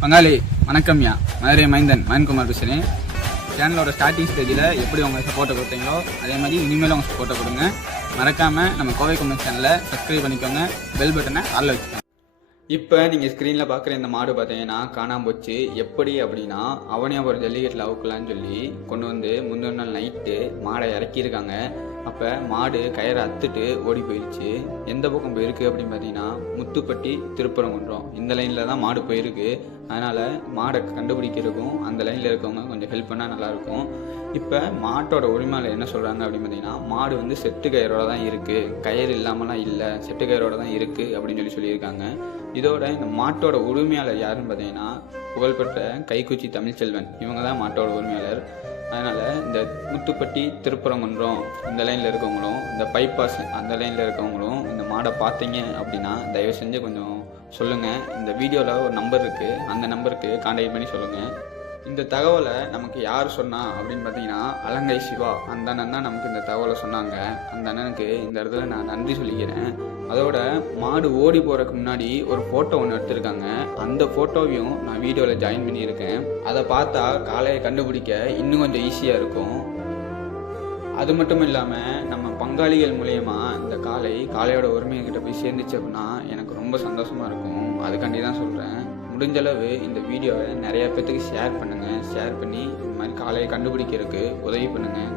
பங்காளி வணக்கம்யா மதுரை மைந்தன் மயன்குமார் பேசுகிறேன் சேனலோட ஸ்டார்டிங் ஸ்டேஜில் எப்படி உங்கள் சப்போர்ட்டை கொடுத்தீங்களோ அதே மாதிரி இனிமேலும் உங்கள் சப்போர்ட்டை கொடுங்க. மறக்காமல் நம்ம கோவை கும்பல் சேனலை சப்ஸ்கிரைப் பண்ணிக்கோங்க. பெல் பட்டனை ஆளில் வச்சுக்கோங்க. இப்போ நீங்கள் ஸ்க்ரீனில் பார்க்குற இந்த மாடு பார்த்தீங்கன்னா காணாம போச்சு. எப்படி அப்படின்னா அவனே ஒரு ஜல்லிக்கட்டில் அவுக்கலான்னு சொல்லி கொண்டு வந்து முந்தின நாள் நைட்டு மாடை இறக்கியிருக்காங்க. அப்போ மாடு கயிறை அத்துட்டு ஓடி போயிடுச்சு எந்த பக்கம் போயிருக்கு அப்படின்னு பார்த்தீங்கன்னா முத்துப்பட்டி திருப்பரங்குன்றம். இந்த லைனில் தான் மாடு போயிருக்கு. அதனால் மாடை கண்டுபிடிக்கிறதுக்கும் அந்த லைனில் இருக்கவங்க கொஞ்சம் ஹெல்ப் பண்ணால் நல்லாயிருக்கும். இப்போ மாட்டோட உரிமையில் என்ன சொல்கிறாங்க அப்படின்னு பார்த்தீங்கன்னா மாடு வந்து செட்டு கயிறோட தான் இருக்குது கயிறு இல்லாமலாம் இல்லை செட்டு கயிறோட தான் இருக்குது அப்படின்னு சொல்லி சொல்லியிருக்காங்க. இதோட இந்த மாட்டோட உரிமையாளர் யாருன்னு பார்த்தீங்கன்னா புகழ்பெற்ற கைக்குச்சி தமிழ்ச்செல்வன். இவங்க தான் மாட்டோட உரிமையாளர். அதனால் இந்த முத்துப்பட்டி திருப்பரங்குன்றம் இந்த லைனில் இருக்கவங்களும் இந்த பைபாஸ் அந்த லைனில் இருக்கவங்களும் இந்த மாடை பார்த்தீங்க அப்படின்னா தயவு செஞ்சு கொஞ்சம் சொல்லுங்கள் இந்த வீடியோவில் ஒரு நம்பர் இருக்குது அந்த நம்பருக்கு கான்டாக்ட் பண்ணி சொல்லுங்கள் இந்த தகவலை நமக்கு யார் சொன்னா அப்படின்னு பார்த்தீங்கன்னா அலங்கை சிவா. அந்த அண்ணன் தான் நமக்கு இந்த தகவலை சொன்னாங்க. அந்த அண்ணனுக்கு இந்த இடத்துல நான் நன்றி சொல்லிக்கிறேன். அதோட மாடு ஓடி போகிறதுக்கு முன்னாடி ஒரு ஃபோட்டோ ஒன்று எடுத்திருக்காங்க. அந்த ஃபோட்டோவையும் நான் வீடியோவில் ஜாயின் பண்ணியிருக்கேன். அதை பார்த்தா காளையை கண்டுபிடிக்க இன்னும் கொஞ்சம் ஈஸியாக இருக்கும். அது மட்டும் இல்லாமல் நம்ம பங்காளிகள் மூலயமா இந்த காளை காளையோட உரிமையங்கிட்ட போய் சேர்ந்துச்சு அப்படின்னா எனக்கு ரொம்ப சந்தோஷமாக இருக்கும். அதுக்காண்டி தான் சொல்கிறேன் முடிஞ்சளவு இந்த வீடியோவை நிறைய பேர்த்துக்கு ஷேர் பண்ணுங்கள் ஷேர் பண்ணி இந்த மாதிரி காலையை கண்டுபிடிக்கிறதுக்கு உதவி பண்ணுங்கள்